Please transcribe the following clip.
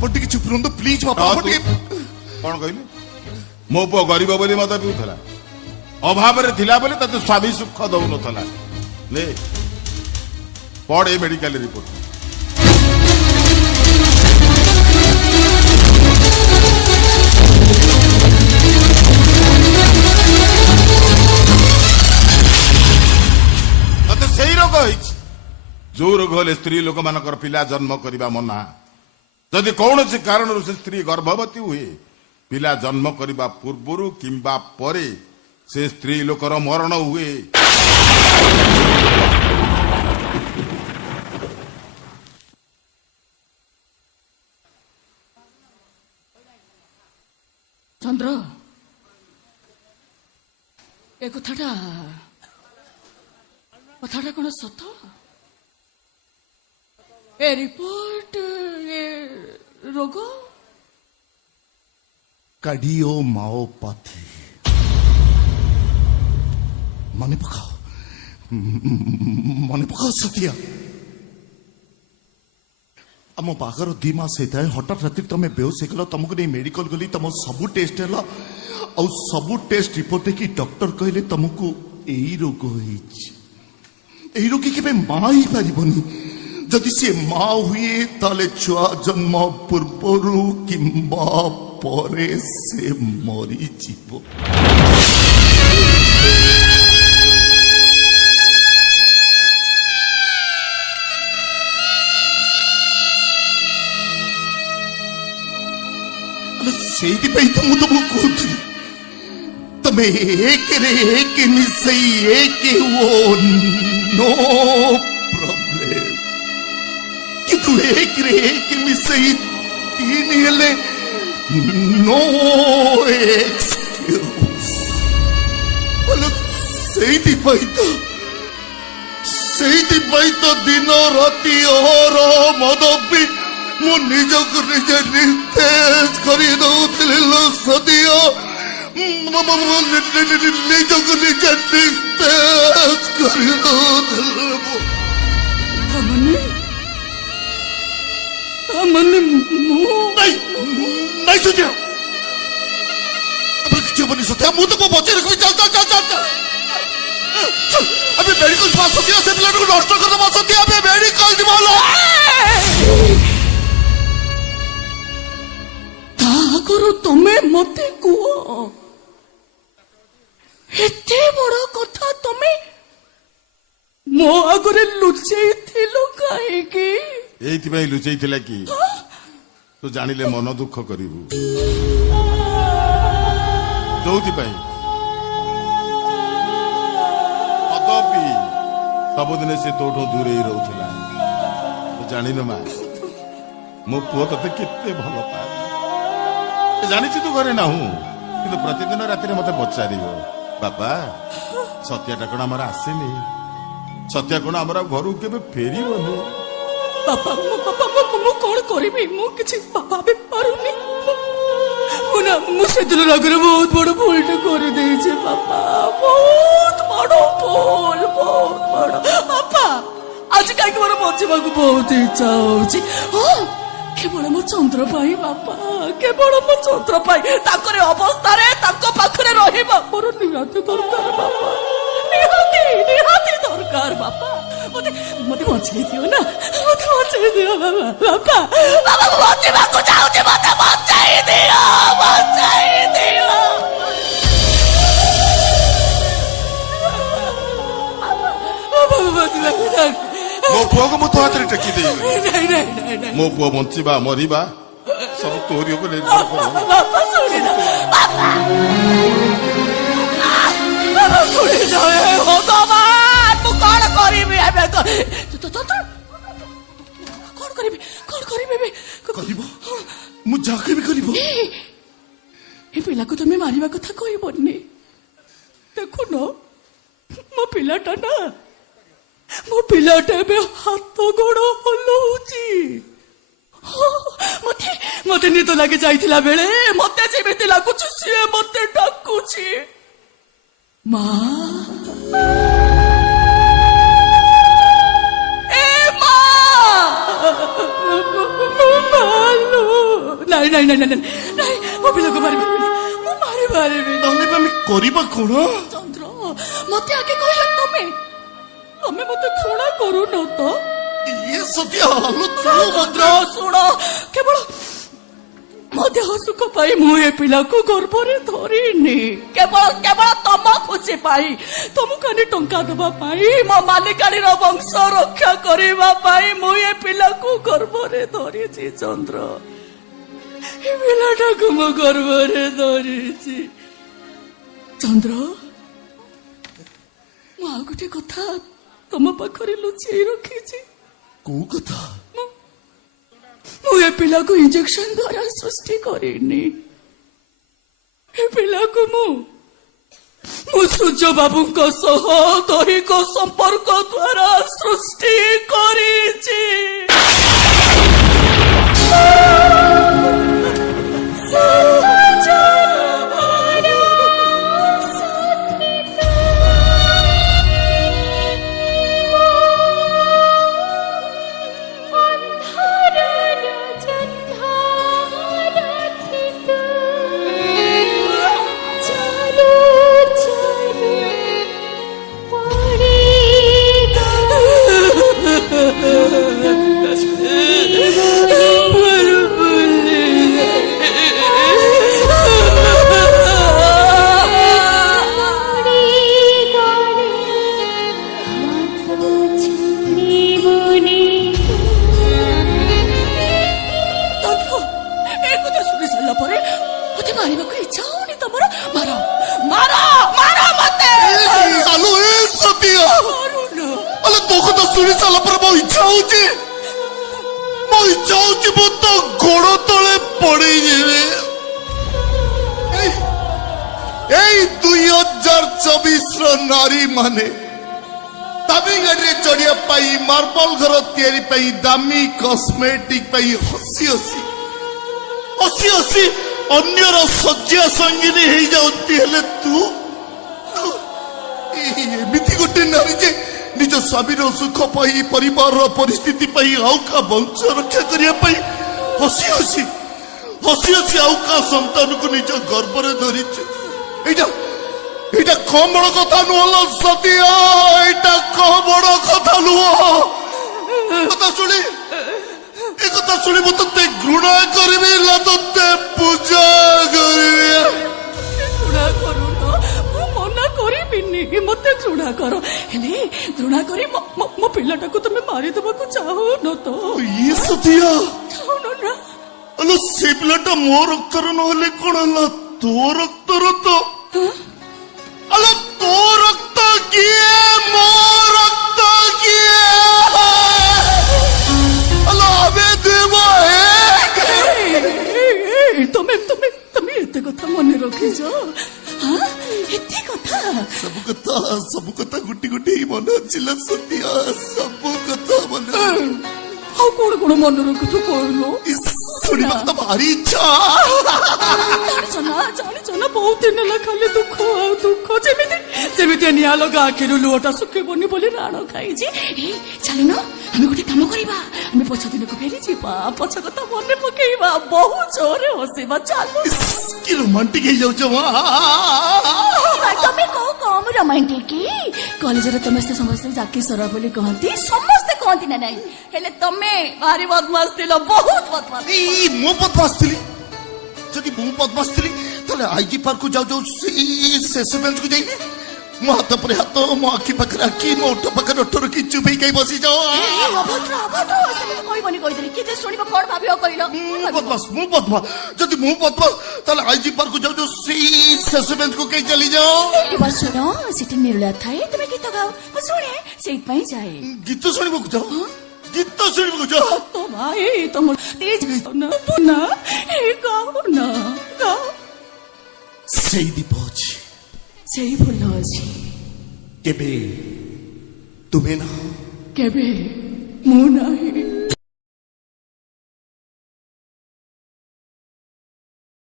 ଆପଣ ଟିକେ ଚୁପ ରୁହନ୍ତୁ ପ୍ଲିଜ ବାପା ଆପଣ ଟିକେ କଣ କହିଲୁ? ମୋ ପୁଅ ଗରିବ ବୋଲି ମଦ ପିଉଥିଲା, ଅଭାବରେ ଥିଲା ବୋଲି ତତେ ସ୍ୱାମୀ ସୁଖ ଦଉନଥିଲା। ନେ ପଢ ଏ ମେଡିକାଲ ରିପୋର୍ଟ। ତତେ ସେଇ ରୋଗ ହେଇଛି ଯୋଉ ରୋଗ ହେଲେ ସ୍ତ୍ରୀ ଲୋକମାନଙ୍କର ପିଲା ଜନ୍ମ କରିବା ମନା। ଯଦି କୌଣସି କାରଣରୁ ସେ ସ୍ତ୍ରୀ ଗର୍ଭବତୀ ହୁଏ, ପିଲା ଜନ୍ମ କରିବା ପୂର୍ବରୁ କିମ୍ବା ପରେ ସେ ସ୍ତ୍ରୀ ଲୋକର ମରଣ ହୁଏ। ଚନ୍ଦ୍ର, ଏ କଥାଟା କଣ ସତ? ଏ ରିପୋର୍ଟ, ଏ ରୋଗ कार्डियोमायोपैथी मने पकाओ सतिया आम बागर 2 मास होता है हठात राति तुम बेहोश हो तुमको नहीं मेडिकल गली तुम सबू टेस्ट है आ सबू टेस्ट रिपोर्ट देखी डॉक्टर कहले तुमको यही रोग यही रोगी के माँ ही पारिबनी जदि सी माँ हुए ताले छुआ जन्म पूर्वर किंबा परे से मरी जीव। से तो मुझे तुमको कहती तमें एक रे एक मिसई एक वो नो प्रॉब्लम कि तू एक रे एक मिसई 3 हेले नो एक्सक्यूज। ସେଇଥିପାଇଁ ତ ଦିନ ରାତି ଅହର ମଦ ପି ମୁଁ ନିଜକୁ ନିଜେ ନିସ୍ତେଜ କରି ଦଉଥିଲି ଲୋ ସଦିଆ। ନିଜକୁ ନିଜେ ନିସ୍ତେଜ କରି ଦଉଥିଲି। नहीं सुनिया क्यों बनी सोते मुंह तो को बचे रखो। चल चल चल चल चल अभी मेडिकल पास होती है से ब्लड को नष्ट कर दो पास होती है अभी मेडिकल दिवालो ता करो तुम्हें मते को एते बड़ा कथा तुम्हें मो आगरे लुचेई थिलो काहे की एइथिबाई लुचेई थिला की तू जानिले मन दुख करिबु जोथिबाई अदपि सबदिन से तोठो दूरे ही रहउथिला। तू जानिनो मा मो पुओ तते केते भलो पाए जानि तू घरे ना हूं किंतु प्रतिदिन राति मते पचारिबो बापा सत्याटा कोन हमर आसेनी सत्या कोन हमर घरु केबे फेरिबोनी। पापा मु कौन करी मु किछि भाभी पारुनी मुना मु से दिल लगरे बहुत बड़ भूलटे कर देछे पापा बहुत बड़ भूल बहुत बड़। पापा आज काहे मोर बचिबा को बहुत इच्छा होची हो केवल मो चंद्र पाई बापा केवल मो चंद्र पाई ताकरे अवस्था रे ताको पाखरे रहिबा मोर निहाती दरकार बापा निहाती दरकार बापा मते बचाई दियो ना मते बचाई दियो बापा बाबा बचाइबा को चाहूचे मते बचाई दियो मो पुओ को मु तो हाथ रे टकी देई मो पुओ बंचिबा मरिबा सब तोरी को निर्भर करो। बापा सुनि ना बापा सुनि जाओ हो तो बात मु कोन करिबी एबे तो कोन करिबी करिबो मु जाके भी करिबो ए पिला को तुमे मारिबा कथा कहबोनी देखो न मो पिलाटा बे हाथ गोड़ हलौची मते निद लगे जाइथिला बेले मते जेमिति लागुछ सिए मते डाकुची मां ए मां मालू ନାଇଁ ନାଇଁ ନାଇଁ ନାଇଁ ମୋ ପିଲାକୁ ମାରି ପାରିବିନି, ମୁଁ ମାରି ପାରିବିନି। ତାହେଲେ ଆମେ କରିବା କଣ? ଚନ୍ଦ୍ର ମତେ ଆଗେ କହିଲ, ତମେ ତମେ ମତେ ଘୃଣା କରୁନ ତ? ଇଏ ସତ୍ୟ ଆଲୋ ଚନ୍ଦ୍ର ଶୁଣ, କେବଳ ମୋ ଦେହ ସୁଖ ପାଇଁ ମୁଁ ଏ ପିଲାକୁ ଗର୍ଭରେ ଧରିନି, କେବଳ କେବଳ ତମ ଖୁସି ପାଇଁ, ତମକୁ ଆଣି ଟଙ୍କା ଦେବା ପାଇଁ, ମୋ ମାଲିକାଣୀର ବଂଶ ରକ୍ଷା କରିବା ପାଇଁ ମୁଁ ଏ ପିଲାକୁ ଗର୍ଭରେ ଧରିଛି। ଚନ୍ଦ୍ର, ଏ ପିଲାଟାକୁ ମୁଁ ଗର୍ଭରେ ଧରିଛି। ଚନ୍ଦ୍ର, ମୁଁ ଆଉ ଗୋଟେ କଥା ତମ ପାଖରେ ଲୁଚେଇ ରଖିଛି। କୋଉ କଥା? ମୁଁ ଏ ପିଲାକୁ ଇଞ୍ଜେକ୍ସନ ଦ୍ୱାରା ସୃଷ୍ଟି କରିନି, ଏ ପିଲାକୁ ମୁଁ ସୂର୍ଯ୍ୟ ବାବୁଙ୍କ ସହ ଦୈହିକ ସମ୍ପର୍କ ଦ୍ୱାରା ସୃଷ୍ଟି କରିଛି। ମାରିବାକୁ ଇଚ୍ଛା ହଉନି ତମର? ମାର ମାର ମାର ମତେ। ଆଲୋ ଏ ସତ୍ୟ, ମାରୁନ। ଆଲୋ ତୋ କଥା ଶୁଣି ସାରିଲା ପରେ ମୋ ଇଚ୍ଛା ହଉଛି ମୁଁ ତ ଗୋଡ ତଳେ ପଡିଯିବି। ଏଇ 2024ର ନାରୀ ମାନେ ଦାମୀ ଗାଡିରେ ଚଢିବା ପାଇଁ, ମାର୍ବଲ ଘର ତିଆରି ପାଇଁ, ଦାମୀ କସ୍ମେଟିକ ପାଇଁ ହସି ହସି ହସି ହସି ଅନ୍ୟର ଶଯ୍ୟା ସଙ୍ଗିନୀ ହେଇଯାଉନ୍ତି। ହେଲେ ତୁ ଏମିତି ଗୋଟେ ନାରୀ ଯେ ନିଜ ସ୍ୱାମୀର ସୁଖ ପାଇଁ, ପରିବାରର ପରିସ୍ଥିତି ପାଇଁ, ଆଉ କାହା ବଂଶ ରକ୍ଷା କରିବା ପାଇଁ ହସି ହସି ହସି ହସି ଆଉ କାହା ସନ୍ତାନକୁ ନିଜ ଗର୍ଭରେ ଧରିଛୁ। ଏଇଟା କମ ବଡ କଥା ନୁହଁ ସତ୍ୟ, ଏଇଟା କମ ବଡ କଥା ନୁହଁ। ଏ କଥା ଶୁଣି ମୁଁ ତତେ ଘୃଣା କରିବି ନା ତତେ ପୂଜା କରିବି? ଘୃଣା କରୁନ, ମୁଁ ମନା କରିବିନି, ମତେ ଘୃଣା କର, ହେଲେ ଘୃଣା କରି ମୋ ପିଲାଟାକୁ ତମେ ମାରିଦେବାକୁ ଚାହୁଁନ ତ? ଇଏ ସତ୍ୟ, ଚାହୁଁନ ନା? ଆଲୋ ସେ ପିଲାଟା ମୋ ରକ୍ତର ନହେଲେ କଣ ହେଲା, ତୋ ରକ୍ତର ତ। ଆଲୋ ତୋ ରକ୍ତ କିଏ, ମୋ ରକ୍ତ କିଏ? ଆଲୋ ଆମେ ଦେବ। ତମେ ଏତେ କଥା ମନେ ରଖିଛ? ଏତେ କଥା? ସବୁ କଥା ଗୋଟି ଗୋଟି ମନେ ଅଛି ନା ସତ୍ୟ, ସବୁ କଥା ମନେ। ଆଉ କଣ କଣ ମନେ ରଖୁଛୁ କହିଲ? ଶୁଣିବାକୁ ତ ଭାରି ଇଚ୍ଛା। ଜାଣିଛ ନା, ବହୁତ ଦିନ ହେଲା ଖାଲି ଦୁଃଖ ଆଉ ଦୁଃଖ, ଯେମିତି ନିଆଁ ଲଗା ଆଖିରୁ ଲୁହଟା ଶୁଖିବନି ବୋଲି ରାଣ ଖାଇଛି। ଚାଲୁନ ଆମେ ଗୋଟେ କାମ କରିବା, ଆମେ ପଛ ଦିନକୁ ଫେରି ଯିବା, ପଛ କଥା ମନେ ପକେଇବା, ବହୁ ଜୋରେ ହସିବା। ଚାଲୁ। କି ରୋମାଣ୍ଟିକ ହେଇଯାଉଛ ମା। ତମେ କୋଉ କମ ରୋମାଣ୍ଟିକ? କଲେଜରେ ସମସ୍ତେ ଜାକି ସରା ବୋଲି କହନ୍ତି, ସମସ୍ତେ କହନ୍ତି ନା ନାଇଁ, ହେଲେ ତମେ ଭାରି ବଦମାସ ଥିଲ, ବହୁତ ବଦମାସ। ମୁଁ ବଦମାସ ଥିଲି? ଯଦି ମୁଁ ବଦମାସ ଥିଲି ତାହେଲେ ଆଇଜି ପାର୍କକୁ ଯାଉ ଯାଉ ଶେଷ ବେଞ୍ଚକୁ ଯାଇ ମୋ ହାତ ପରେ ହାତ, ମୋ ଆଖି ପାଖରେ ଆଖି, ମୋ ଓଠ ପାଖରେ ଓଠ ରଖି ଚୁପ ହେଇ କାଇ ବସିଯାଅ। କହିବନି, କହିଦେଲି କି ଯେ ଶୁଣିବ କଣ ଭାବିବ କହିଲ? ମୁଁ ବଦମାସ ଯଦି ମୁଁ ବଦମାସ ତାହେଲେ ଆଇଜି ପାର୍କକୁ ଯାଉ ଯାଉ ଶେଷ ବେଞ୍ଚକୁ କାଇ ଚାଲିଯାଅ? ଶୁଣ, ସେଠି ନିରୁଳା ଥାଏ, ତମେ ଗୀତ ଗାଅ, ମୁଁ ଶୁଣେ, ସେଇଥିପାଇଁ ଯାଏ। ଗୀତ ଶୁଣିବାକୁ ଯାଅ? ଗୀତ ଶୁଣିବାକୁ ଯାଅ? তো ভাই তোমার তেজ না না এই গাও না গাও। ସେଇ ଦୀପ ଅଛି, ସେଇ ଫୁଲ ଅଛି, କେବେ ତୁମେ ନା? କେବେ ମୁଁ ନାହିଁ।